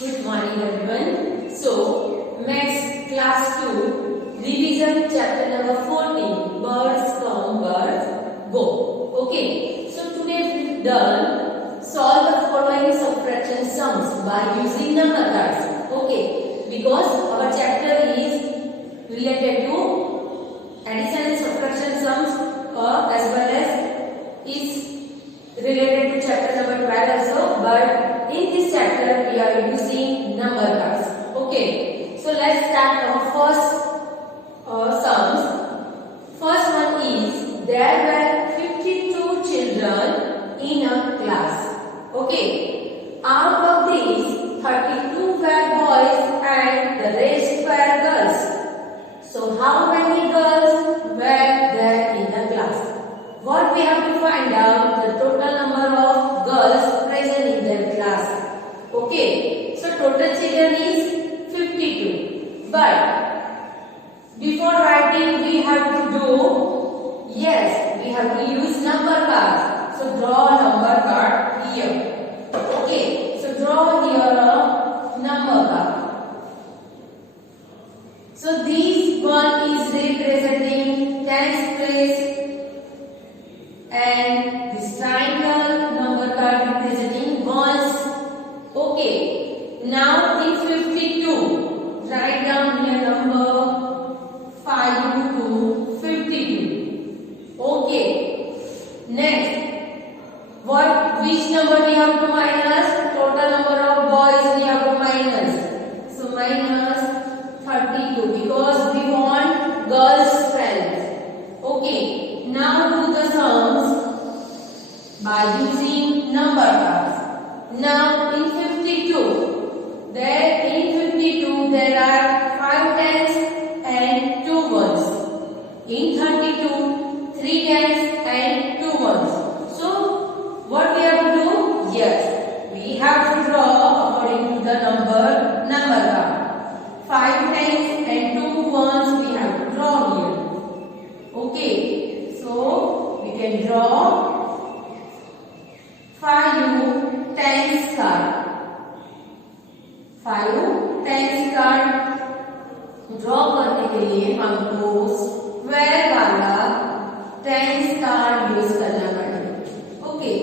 Good morning everyone. So, Maths class 2 revision chapter number 14 birds come birds go. Okay. So today we done solve the following subtraction sums by using number cards. Okay. Because our chapter is related to addition and subtraction sums as well as is related to chapter number 12 also, but in this chapter we are using number cards. Okay, so let's start our first sums. First one is there were 52 children in a class. Okay, out of these 32 were boys and the rest were girls. So how many girls were there in the class? What we have to find out the total number of girls present in their class. Okay, so total children is 52. But before writing we have to do, yes, we have to use number cards. So draw a number card here. Okay, so draw here a number card. So this one is representing tens place. And this triangle number card representing ones. Okay. Now in 52, write down here number 5 to 52. Okay. Next, which number we have to minus? Total number of boys we have to minus. So minus 32 because we want girls' strength. Okay. Now do the sums by using number cards. Now in 52, there are 5 tens and 2 ones. In 32, 3 tens and 2 ones. So what we have to do? Yes, we have to draw according to the number card. 5 tens and 2 ones we have to draw here. Okay. So we can draw 5 tens card. 5 tens card draw करने के लिए हमको square वाला tens card use करना पड़ेगा. Okay.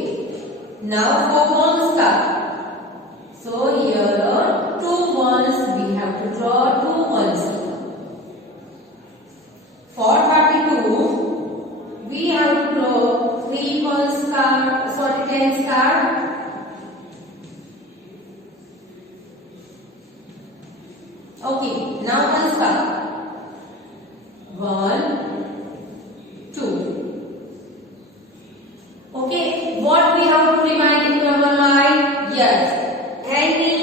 Now for ones card. So here 2 ones we have to draw 2 ones. For 32. We have to draw 3 ones card, sorry, tens card. Okay, now ones card. 1, 2. Okay, what we have to remind in our mind? Yes, any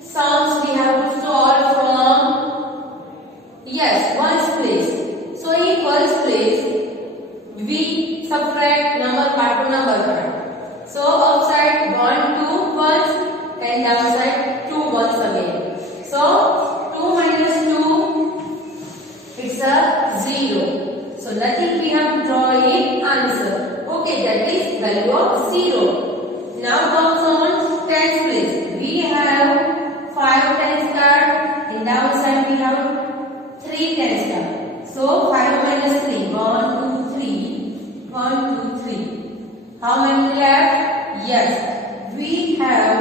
sums we have to solve from, yes, ones place. So in first place, we subtract number card to number card. So outside 1, 2 ones and downside 2 ones again. So 2 minus 2, it's a 0. So nothing we have to draw in answer. Okay, that is value of 0. Now comes on tens place. We have 5 tens card and downside we have 3 tens card. So 5 minus 3, 1, 2, 3. 1, 2, 3. How many left? Yes, we have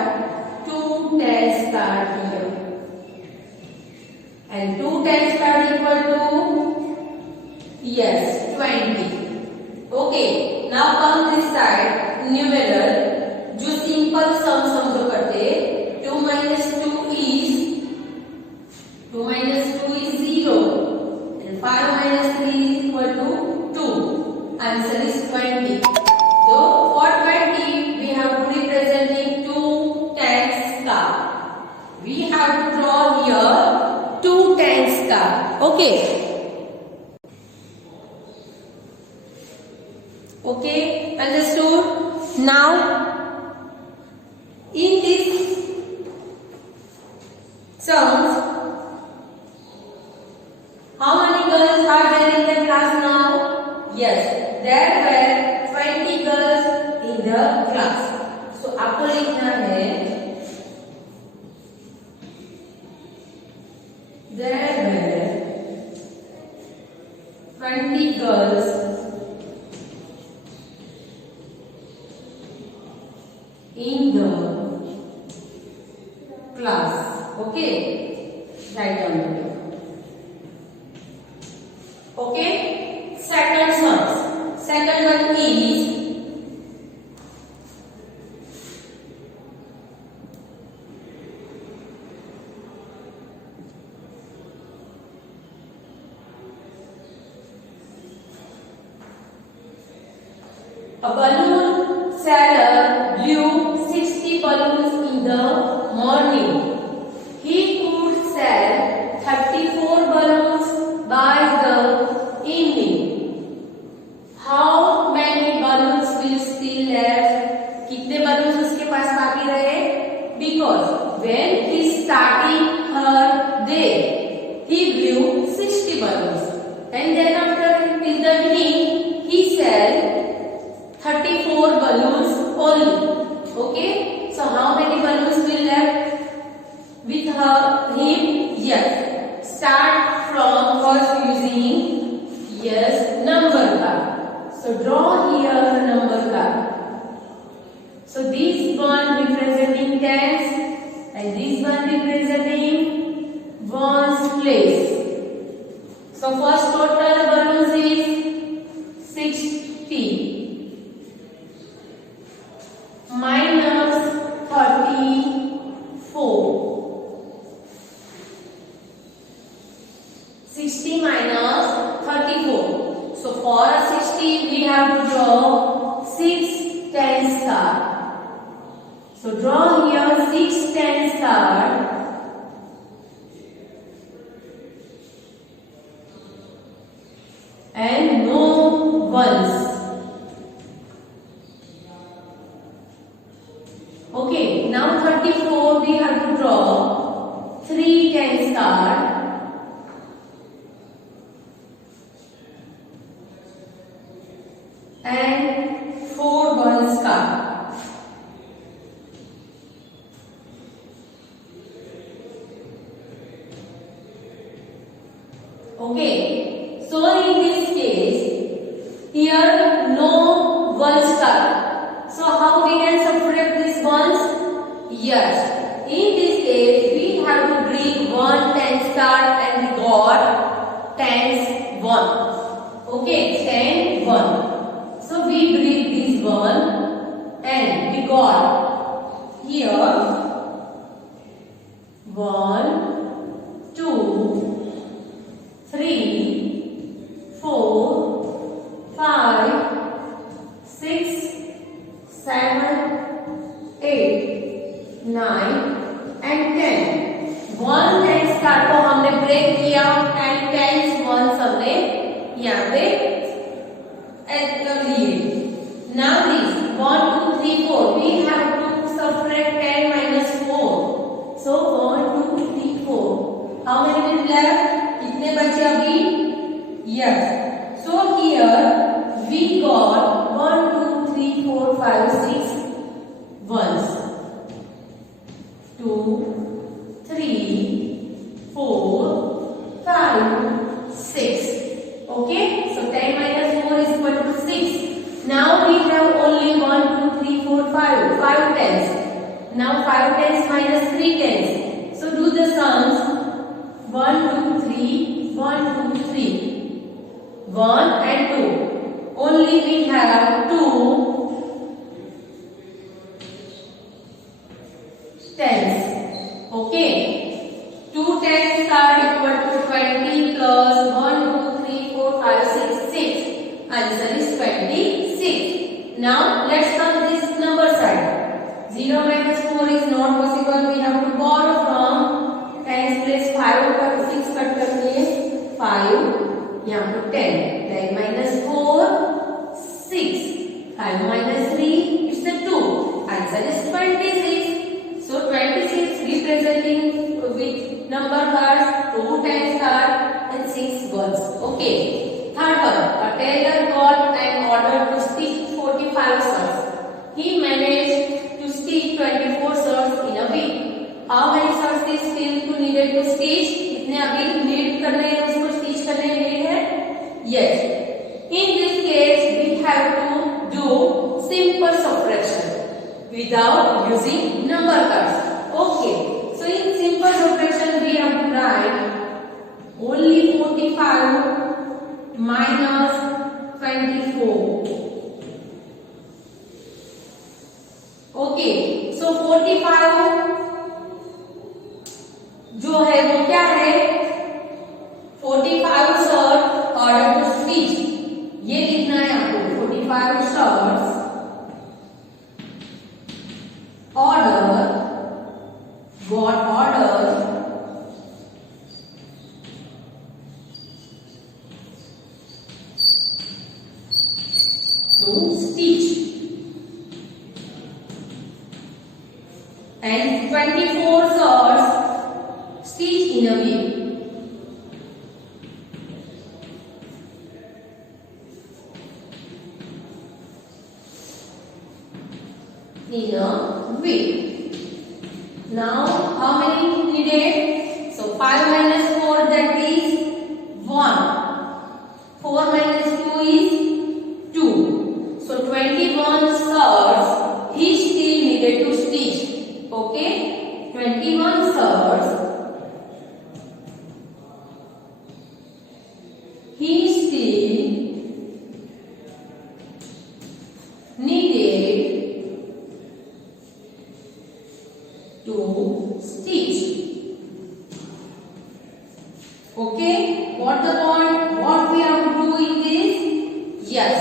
2 tens card here. And 2 tens card equal to, yes, 20. Okay, now come this side, numerator. जो simple sum समझो करते, 2 minus 2 is 0. And 5 minus 3 is equal to 2. Answer is 20. So for 20 we have to representing 2 tens card. We have to draw here 2 tens card. Okay. Okay, understood? Now in this sums, how many girls are there in the class now? Yes, there were 20 girls in the class. So आपको लिखना है girls in the class. Okay, write down here. Okay, second one is a balloon seller blew 60 balloons in the morning. He could sell 34 balloons by the evening. How many balloons will still left? कितने balloons उसके पास बाकी रहे? Because when he started her day, he blew 60 balloons, and then after till the evening he sell 34 balloons only. Okay, so how many balloons will left with him? Yes, start from first using number card. So draw here number card. So this one representing tens and this one representing ones place. So first total balloons is 60 minus 34. 60 minus 34. So for a 60 we have to draw 6 tens card. So draw here 6 tens card. And no ones. Okay, now 34 we have to draw 3 tens card. And 4 ones card. Okay, so in this case here no ones card. So how we can separate these ones? Yes, in this case we have to bring 1 tens card and we got tens 1. Okay, 10 1. So we break this one and we got here 1, 2, 3, 4, 5, 6, 7, 8, 9 and 10. 1 tens card को हमने break किया and tens 1 हमने यहाँ पे now this 1, 2, 3, 4 we have to subtract 10 minus 4. So 1, 2, 3, 4. How many will left? कितने बचे अभी? Yes. So here we got 1, 2, 3, 4, 5, 6 ones. 2, 3, 4, 5, 6. Okay. So 10 minus 4 is equal to 6. Now we have only 1, 2, 3, 4, 5 tens. Now 5 tens minus 3 tens. So do the sums. 1, 2, 3, 1, 2, 3. 1 and 2. Only we have 2 tens. Okay. 2 tens are equal to 20 plus 1, 2, 3, 4, 5, 6. Answer is 26. Now let's sum this number side. 0 minus 4 is not possible. We have to borrow from tens place 5 ऊपर 6 cut करके 5 यहाँ पे 10. 10 minus 4 6. 5 minus 3 it's a 2. Answer is 26. So 26 representing with number cards 2 tens card and 6 ones. Okay. Third one, a tailor got an order to stitch 45 shirts. He managed to stitch 24 shirts in a week. How many shirts is still needed to stitch? कितने अभी need करने हैं उसको stitch करने need है? Yes. without using number cards. Okay. So in simple subtraction we have to write only 45 minus 24. Okay. So 45 जो है वो क्या है 45 शर्ट ऑर्डर टू स्टिच ये लिखना है आपको 45 shirts order got order to stitch and 24 shirts stitched in a week. In a week. Now, how many needed? So 5 minus 4 that is 1. 4 minus 2 is 2. So 21 shirts he still needed to stitch. Okay, 21 shirts he still needed to stitch. Okay, what the point? What we have to do in this? Yes.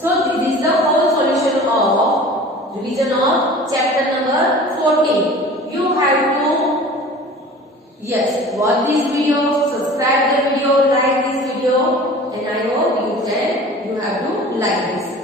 So this is the whole solution of revision of chapter number 14. You have to watch this video, subscribe the video, like this video, and I hope you have to like this.